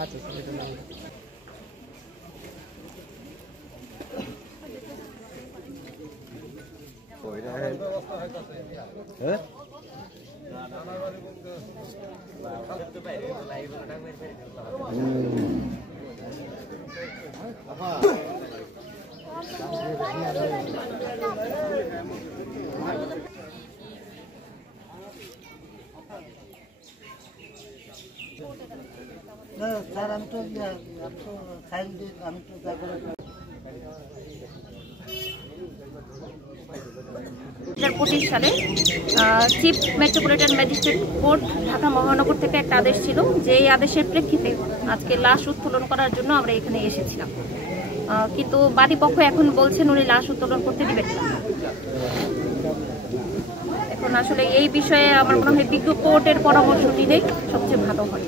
আচ্ছা স্যার আমি তো সাইন দিই আমি তো তারপরে 2025 সালে chief metropolitan magistrate court Dhaka মহানগর থেকে একটা আদেশ ছিল, যে এই আদেশের প্রেক্ষিতে আজকে লাশ উত্তোলন করার জন্য আমরা এখানে এসেছিলাম। কিন্তু বাদী পক্ষ এখন বলছেন উনি লাশ উত্তোলন করতে দিবেন না। এখন আসলে এই বিষয়ে আমার মনে হয় বিজ্ঞ কোর্টের পরামর্শ নিলেই সবচেয়ে ভালো হয়।